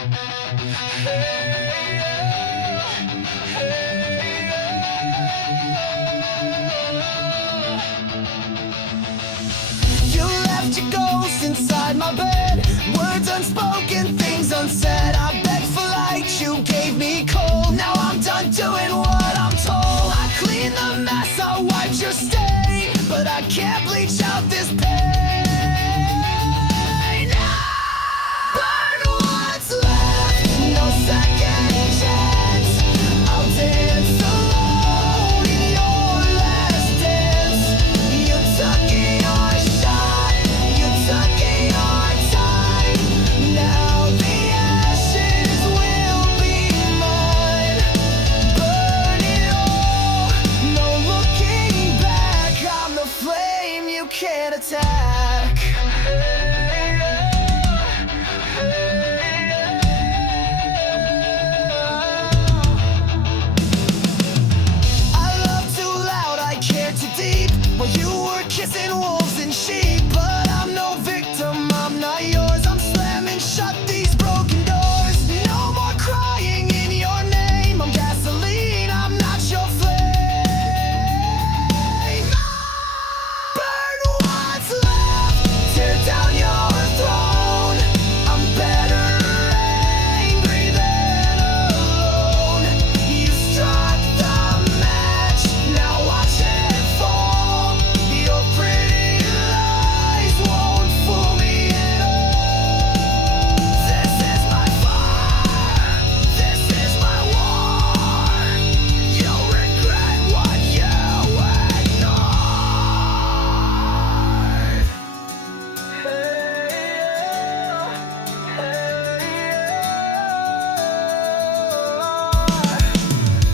You left your ghost inside my bed, words unspoken, things unsaid. I begged for light, you gave me cold. Now I'm done doing what I'm told. I cleaned the mess, I wiped your stain, but I can't bleach out this pain. Burn what's left, no second chance. I'll dance alone in your last dance. You took your shot, you took your time. Now the ashes will be mine. Burn it all, no looking back. I'm the flame you can't attack. I love too loud, I care too deep. While you were kissing wolves and sheep. But I'm no victim, I'm not yours. I'm slamming shut these broken doors. No more crying in your name. I'm gasoline, I'm not your flame. Burn what's left, tear down your throne. I'm better angry than alone. You struck the match, now watch it fall. Your pretty lies won't fool me at all. This is my fire, this is my war. You'll regret what you ignored.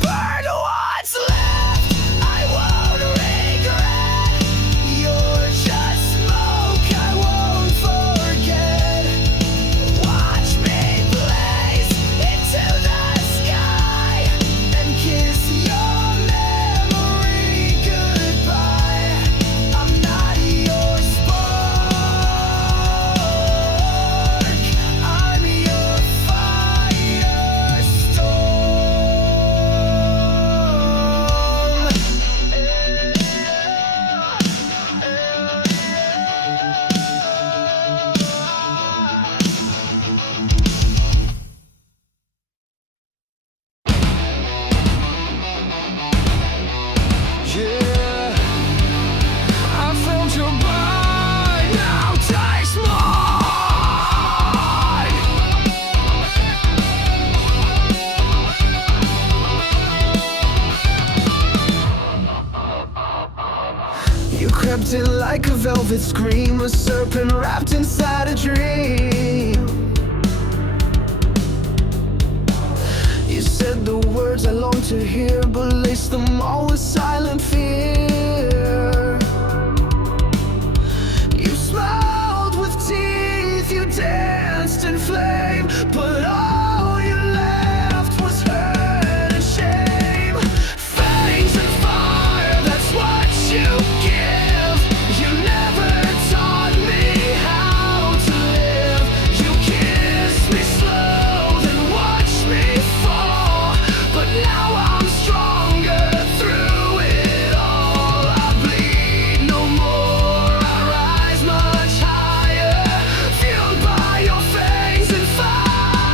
Burn what's left, I won't regret. You're just smoke, I won't forget. Watch me blaze into the sky and kiss your memory goodbye. I'm not your spark, I'm your Yeah, I felt your bite, now taste mine. You crept in like a velvet scream, a serpent wrapped inside a dream. You said the words I long to hear, but laced them all with silent fear. You smiled with teeth, you danced in flame, but all you left was hurt and shame. Fangs and fire, that's what you give. You never taught me how to live. You kissed me slow, then watched me fall. But now I'm stronger through it all. I bleed no more, I rise much higher, fueled by your fangs and fire.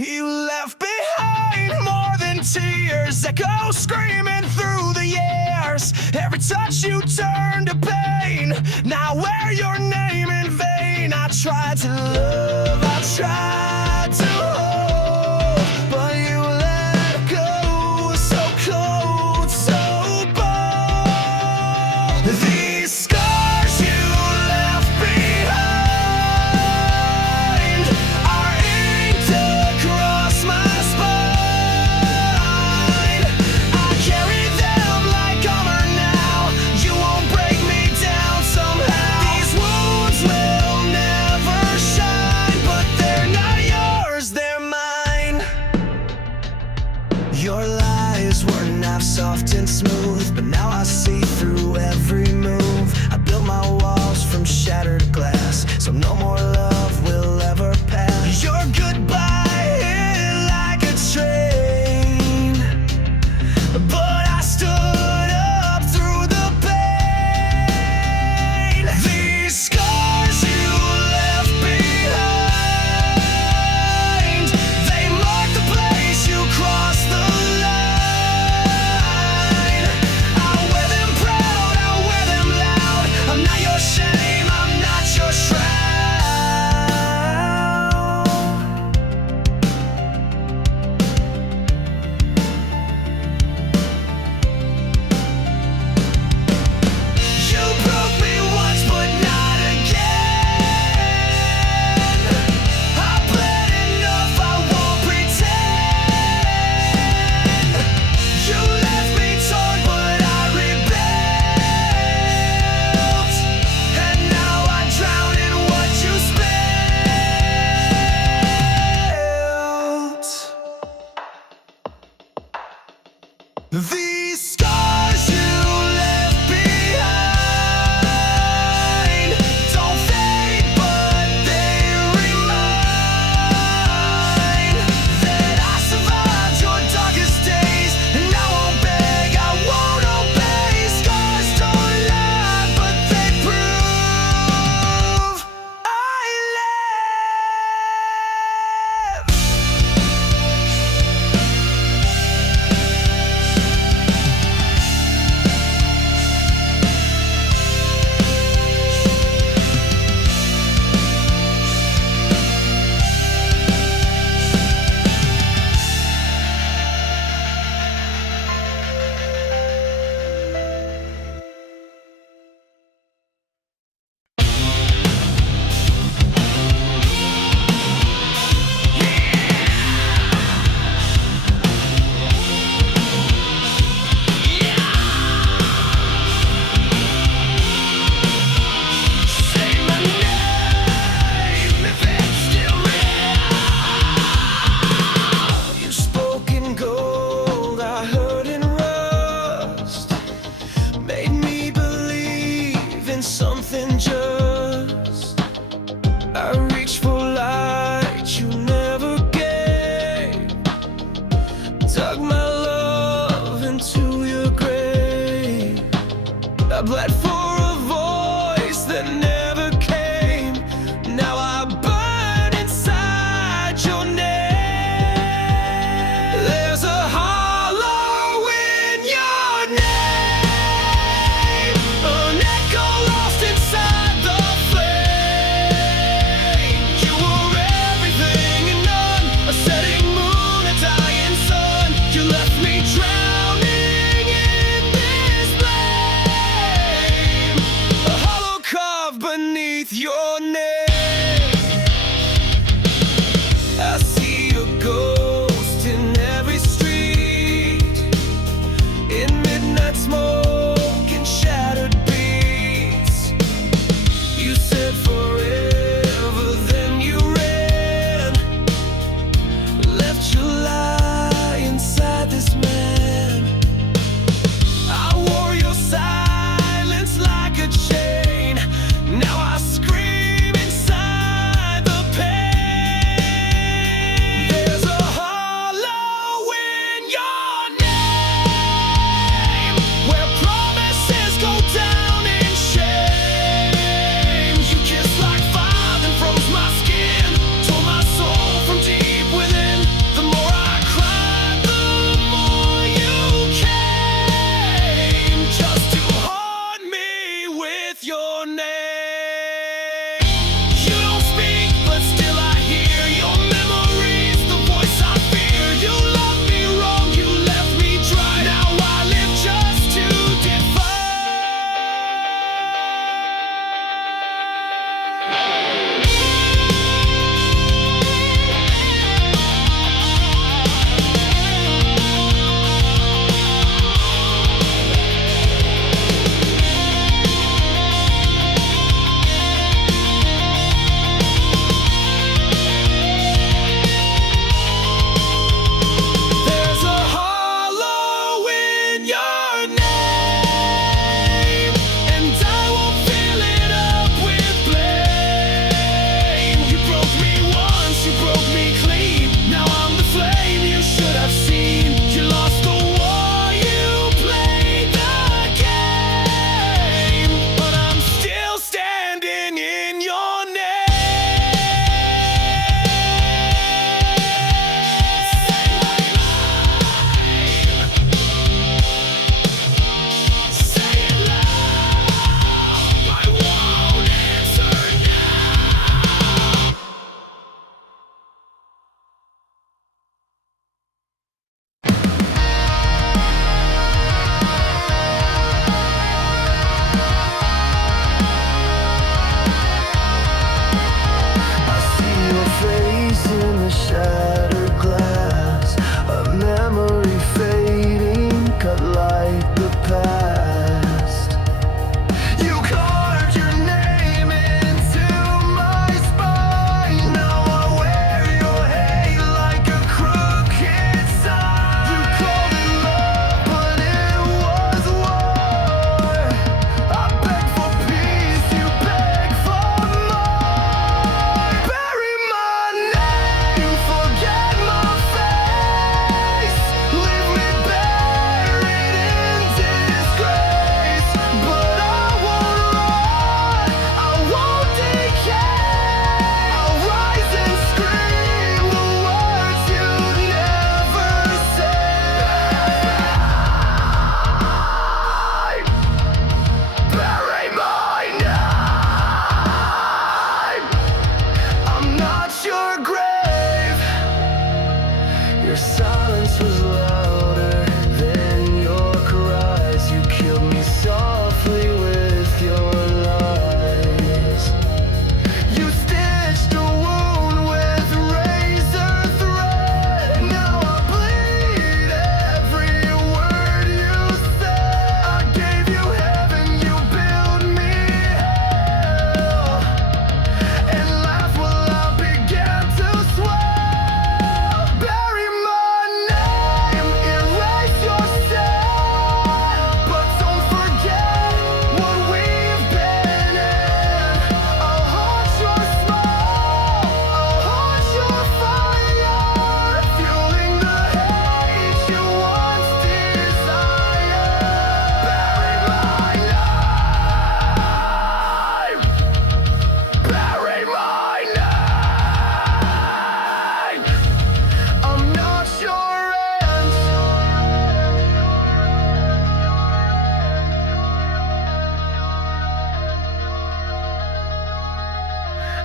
You left behind more than tears, echo screaming through the years. Every touch you turned to pain. Now wear your name in vain. I tried to love, I tried to hold, but you let go, so cold, so bold. These scars you left behind are inked across my spine. I carry them like armor now. You won't break me down somehow. These wounds will never shine, but they're not yours, they're mine. Your lies were not soft and smooth, but now I see through every move.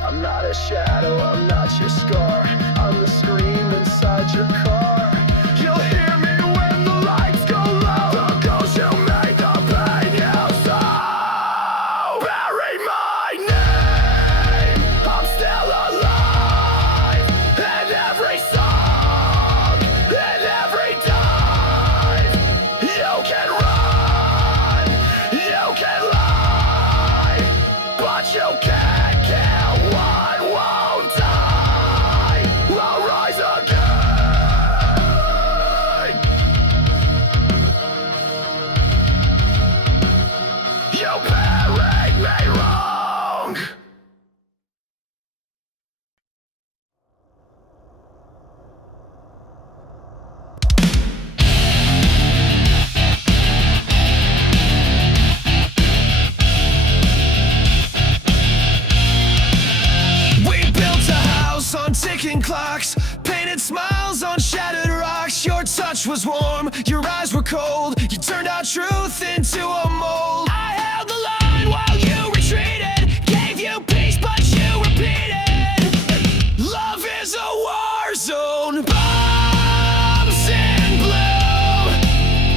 I'm not a shadow, I'm not your scar. I'm the scream inside your car. You'll hear me when the lights go low. The ghost you made, the pain you sow. Bury my name, I'm still alive. In every song, in every dive. You can run, you can lie, but you can't kill what won't die. I'll rise again. You buried me wrong. We built a house on ticking clocks, painted smiles on shattered rocks. Your touch was warm, your eyes were cold. You turned our truth into a mold. I held the line while you retreated, gave you peace but you repeated. Love is a war zone, bombs in bloom.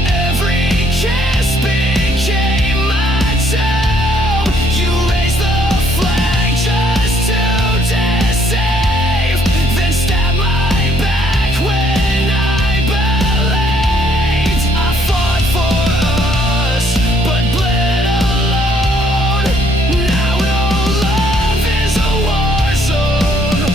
Every kiss became my tomb. You raised the flag just to deceive, then stab my back when I believed. I fought for us, but bled alone. Now no love is a war zone.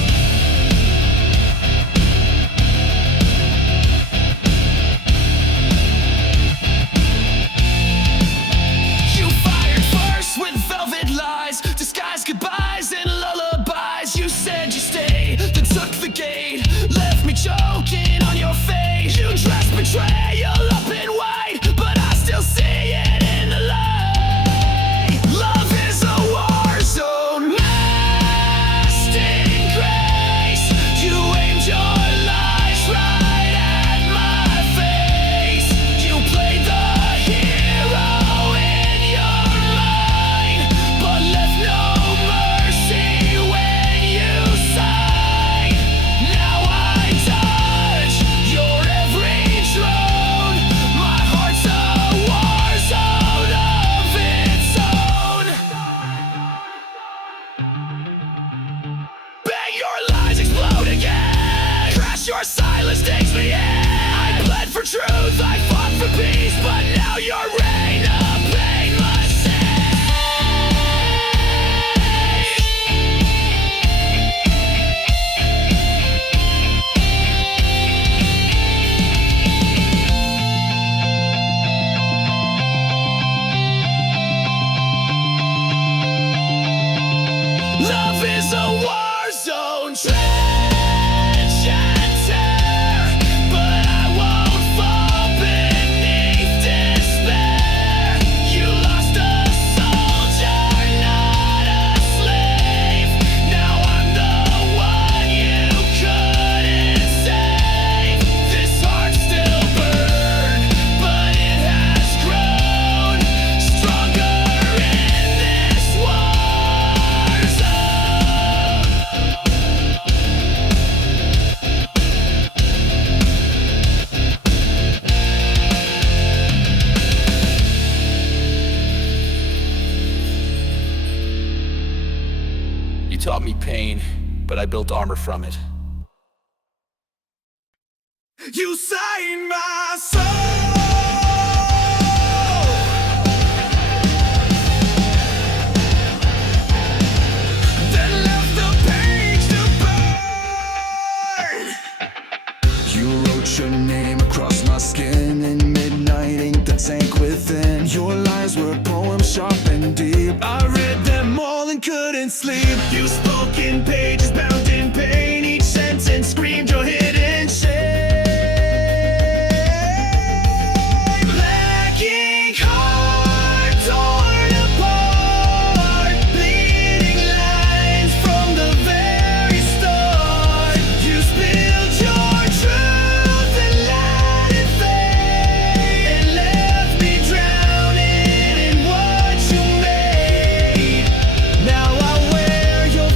You fired first with velvet lies, disguised goodbyes and lullabies. You said you stay, then took the gate, left me choking on your face. You dressed betrayal up in white, but I still see it in the light. Love is a war zone, masked in grace. You aimed your lies right at my face. You played the hero in your mind, but left no mercy when you sighed. Now I touch your every drone. My heart's a war zone of its own. Bang, your lies explode again. Crash, your silence takes me in. I bled for truth, I fought for peace, but now your reign of pain must Love is a war zone, trench and tear, but I won't fall beneath despair. You lost a soldier, not a slave. Now I'm the one you couldn't save. This heart still burned, but it has grown stronger in this war zone. You taught me pain, but I built armor from it. You saved my soul. Then left the page to burn. You wrote your name across my skin in midnight ink, the tank within. Your lies were poems sharp and deep. I read them all and couldn't sleep. You spoke in pages bound in pain. Each sentence screamed your hidden shame. Black ink heart torn apart, bleeding lines from the very start. You spilled your truth and let it fade, and left me drowning in what you made. Now I wear your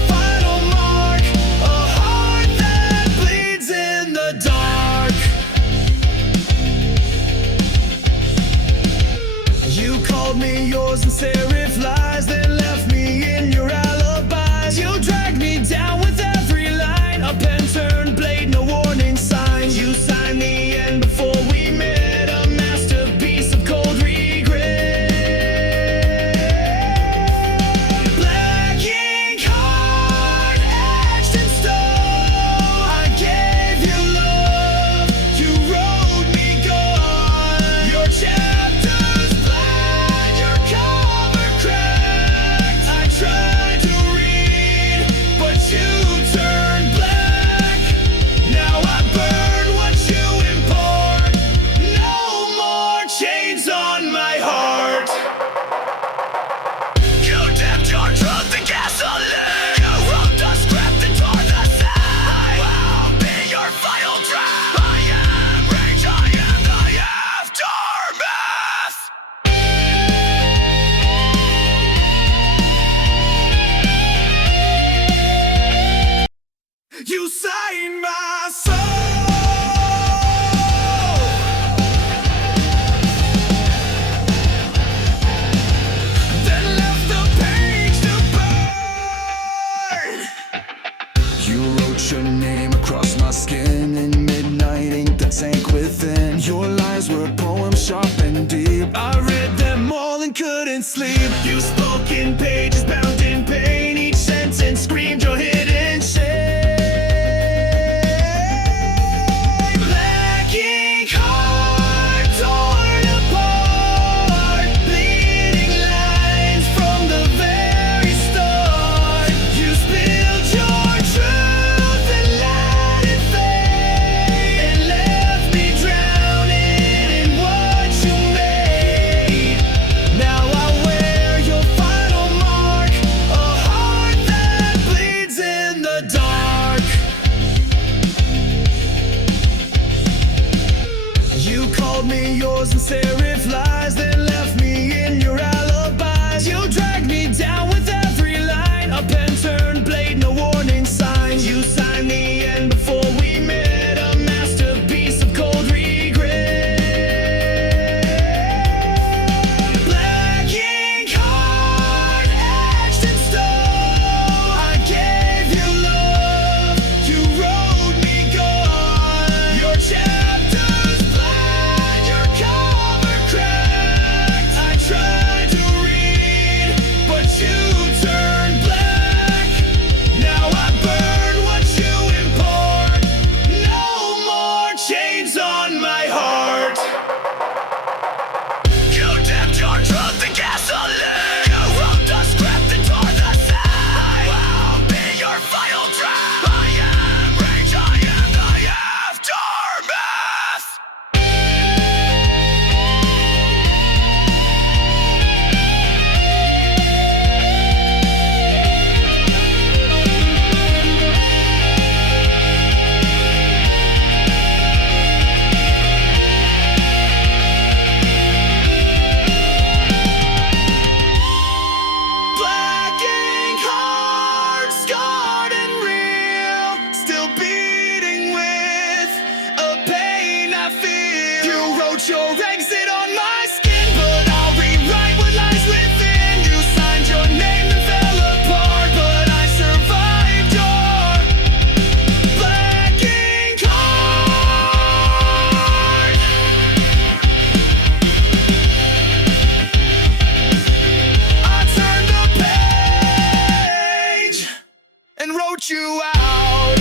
want you out.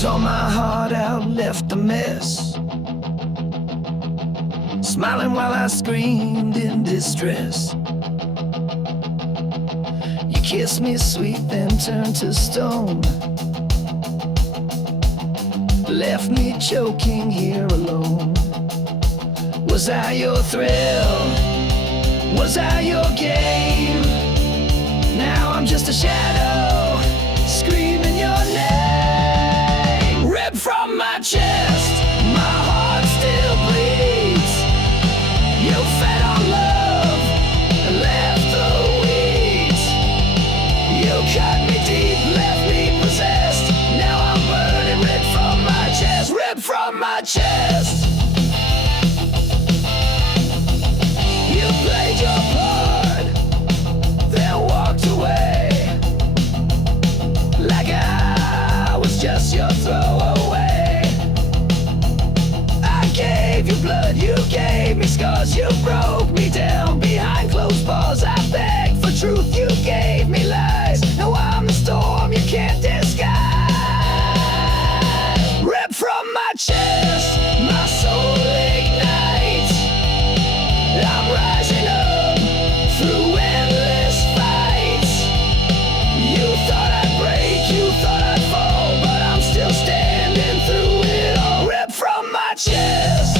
Tore my heart out, left a mess, smiling while I screamed in distress. You kissed me sweet, then turned to stone, left me choking here alone. Was I your thrill? Was I your game? Now I'm just a shadow, screaming your name. Ripped from my chest, my heart still bleeds. You fed on love and left the weeds. You cut me deep, left me possessed. Now I'm burning, ripped from my chest, ripped from my chest. You played your part, then walked away, like I was just your throwaway. I gave you blood, you gave me scars, you broke me down behind closed bars. I begged for truth, you gave me lies. Now I'm the storm you can't disguise. Ripped from my chest, my soul ignites. I'm rising up through endless fights. You thought I'd break, you thought I'd fall, but I'm still standing through it all. Ripped from my chest.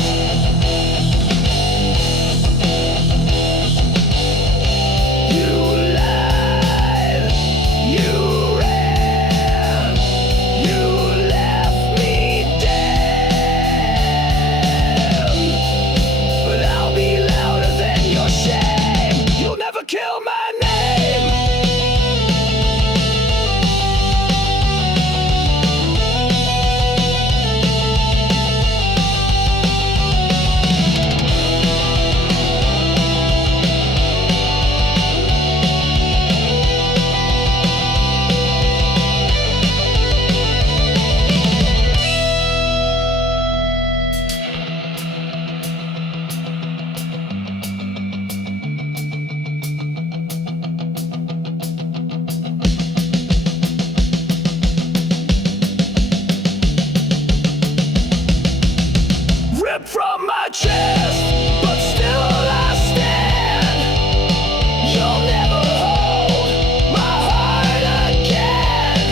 You lied, you ran, you left me dead. But I'll be louder than your shame. You'll never kill my name. Ripped from my chest, but still I stand. You'll never hold my heart again.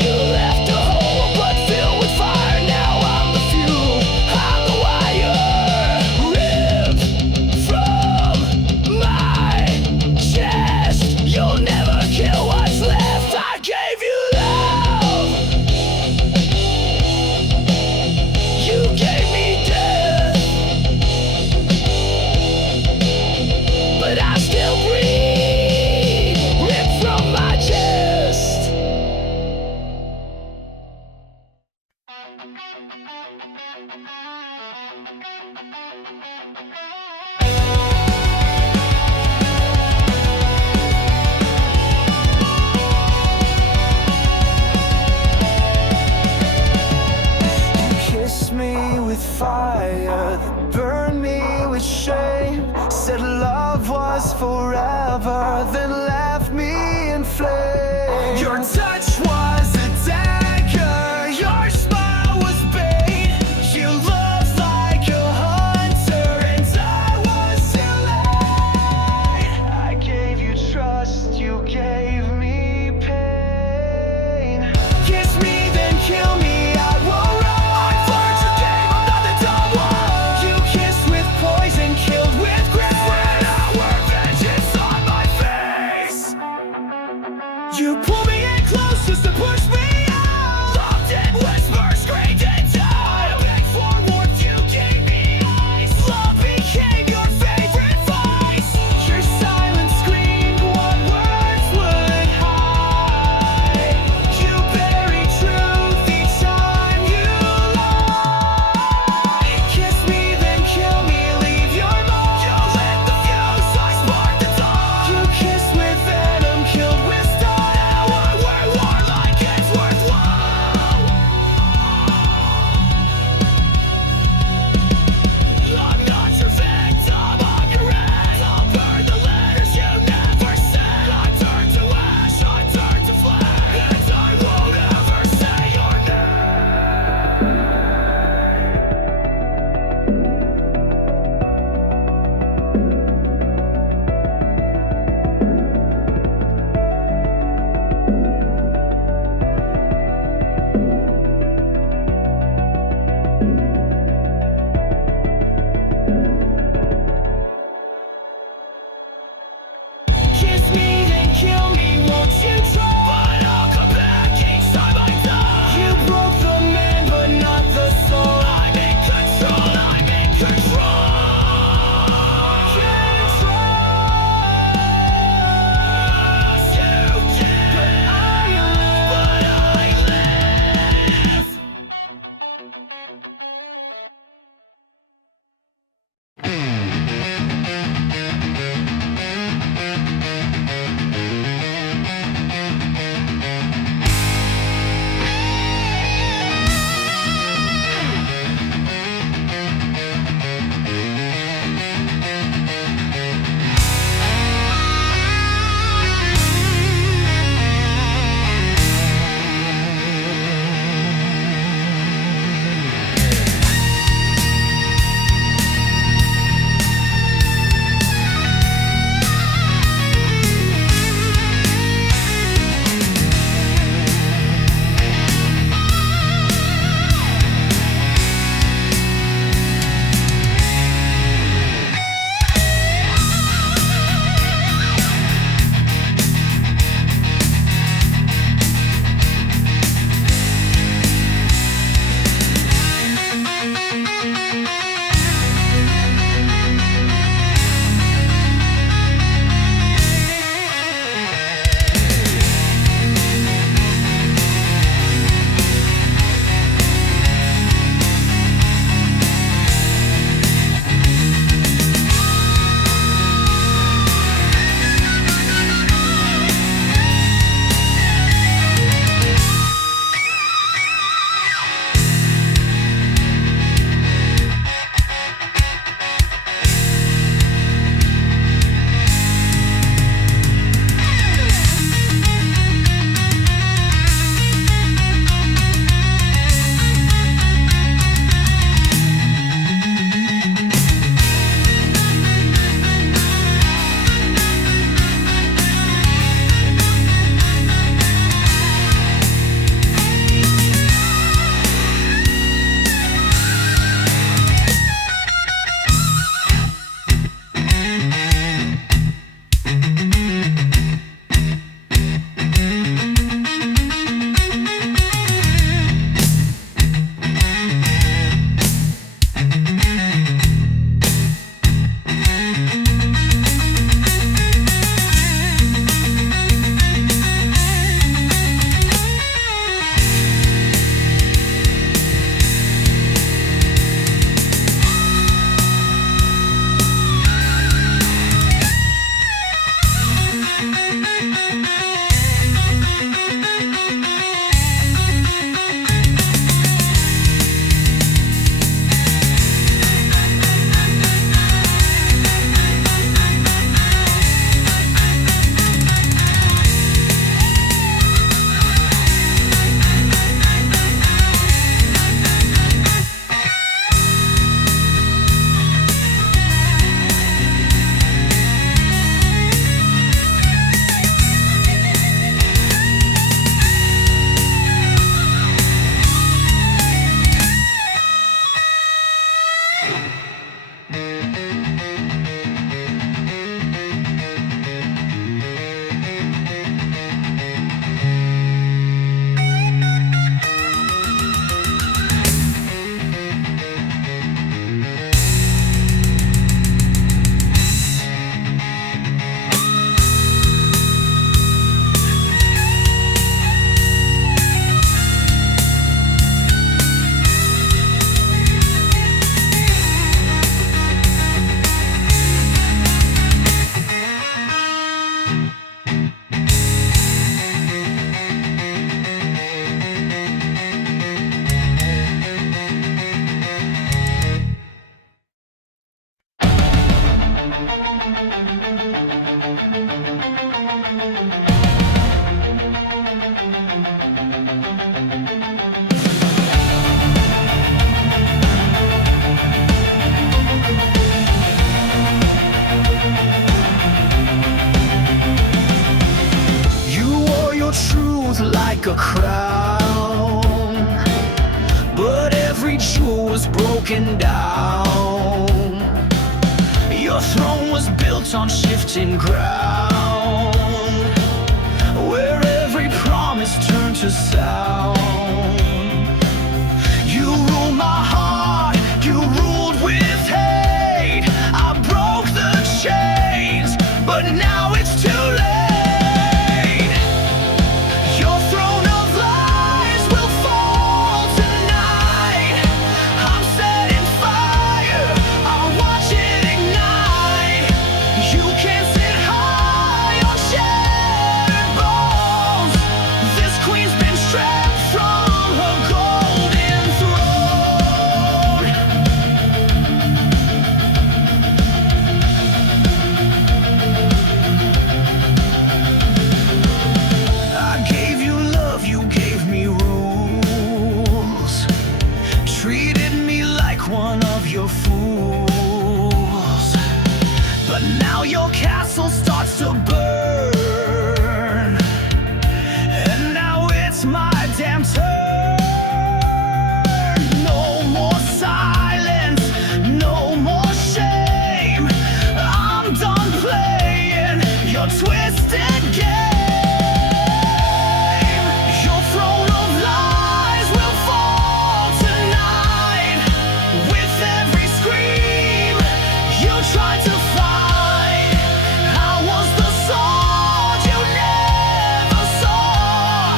You left a hole but filled with fire. Now I'm the fuel, I'm the wire. Ripped from my chest. You'll never kill what's left. I gave you love, you gave me death, but I still breathe. Ripped from my chest. You kissed me with fire, burned me with shame. Said love was forever, then left me in flames. Your touch was a dagger, your smile was bait. You looked like a hunter and I was too late. I gave you trust, you gave me pain. Kiss me, then kill me, I won't run. I've learned your game, I'm not the dumb one. You kissed with poison, killed with grace. When I work vengeance on my face. was broken down. Your throne was built on shifting ground, where every promise turned to sound. You ruled my heart, you ruled with hate. I broke the chains, but now it's too late. Your throne of lies will fall tonight. I'm setting fire, I'll watch it ignite. You can't sit high on shattered bones. This queen's been stripped from her golden throne. I gave you love, you gave me rules, treated me like one of your fools. But now your castle starts to burn, and now it's my damn turn. No more silence, no more shame. I'm done playing your twisted game. Your throne of lies will fall tonight. With every scream you tried to fight, I was the sword you never saw.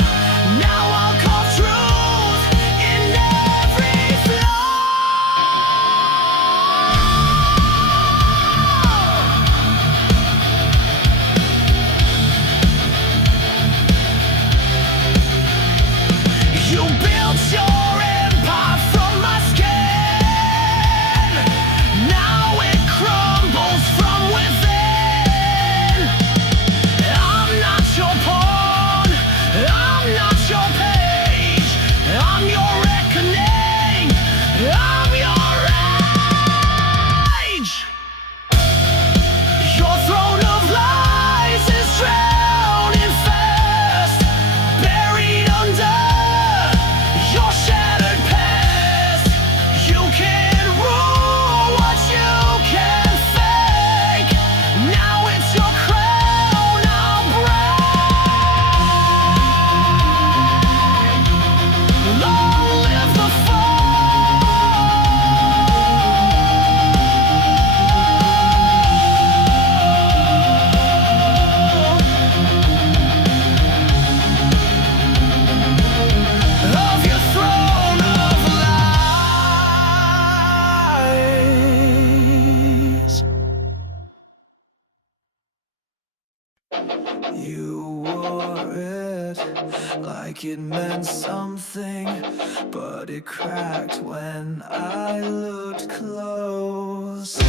Now I'll carve truth in every flaw. You built your empire from my skin. Now it crumbles from within. I'm not your pawn, I'm not your page. I'm your reckoning, I'm your rage. Your throne of lies is drowning fast, buried under your shattered past. You can't rule what you can fake. Now it's your crown I'll break. Long live the of your throne of lies. You wore it like it meant something, but it cracked when I looked close.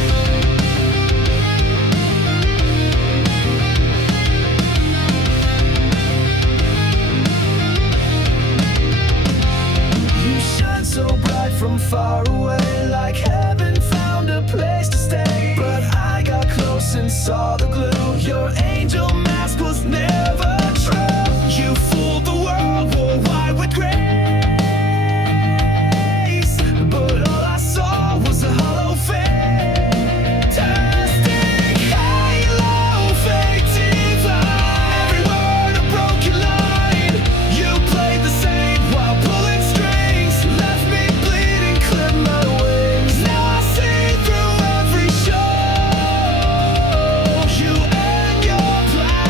You shine so bright from far away, like heaven found a place to stay. But I got close and saw the glue. Your angel mask was never true. You fooled the world, wore white with grace, but all I saw was a hollow fantastic halo, fake divine. Every word a broken line. You played the saint while pulling strings, left me bleeding, clipped my wings. Now I see through every show. You and your plan.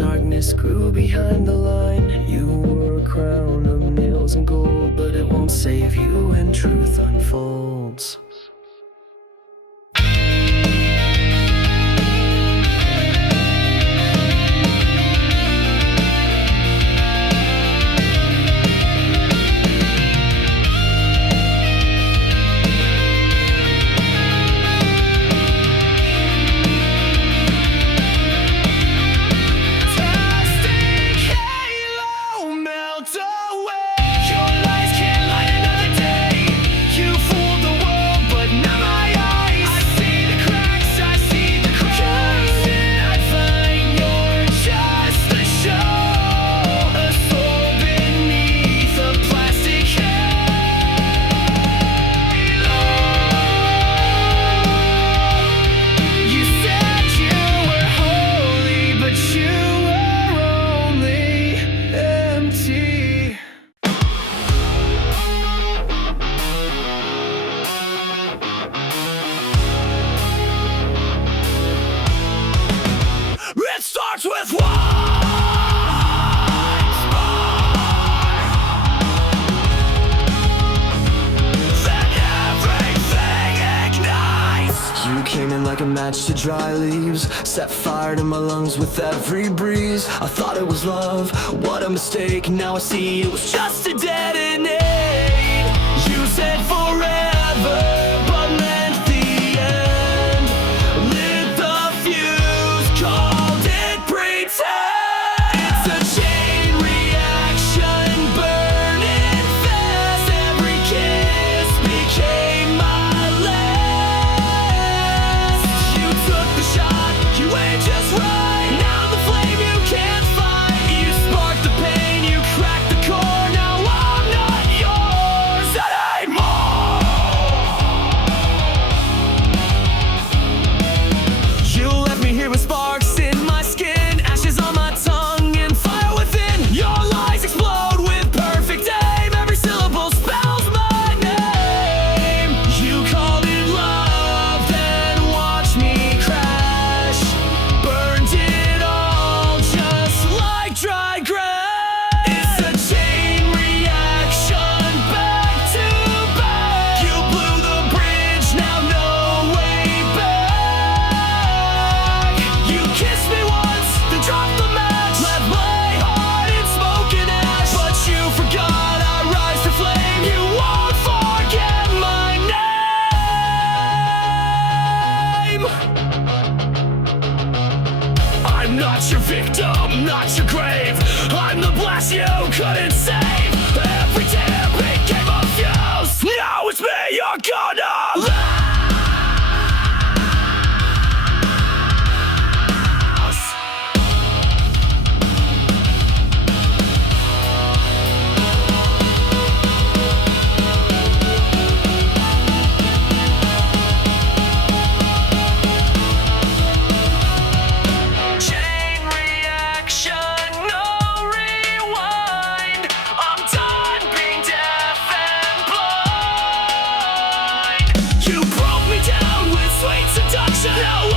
darkness grew behind the line. You wore a crown of nails and gold, but it won't save you when truth unfolds. It starts with one spark, then everything ignites. You came in like a match to dry leaves, set fire to my lungs with every breeze. I thought it was love, what a mistake. Now I see it was just a detonate. You said forever, but meant the end. Lit the fuse, called it pretend. It's a chain reaction, burning fast. Every kiss became my last. You took the shot, you aimed just right. Now the flame you can't fight. You sparked the pain, you cracked the core. Now I'm not yours anymore. You left me here with sparks in my skin, ashes on my tongue, and fire within. Your lies explode with perfect aim. Every syllable spells my name. You called it love, then watched me crash. Burned it all just like dry grass. It's a chain reaction, back to back. You blew the bridge, now no way back. You kissed me once, then dropped the match. Left my heart in smoke and ash. But you forgot I rise to flame. You won't forget my name. I'm not your victim, not your grave. I'm the blast you couldn't save. Every day became a fuse. Now it's me you're gonna lose. Chain reaction, no rewind. I'm done being deaf and blind. You broke me down with sweet seduction. Now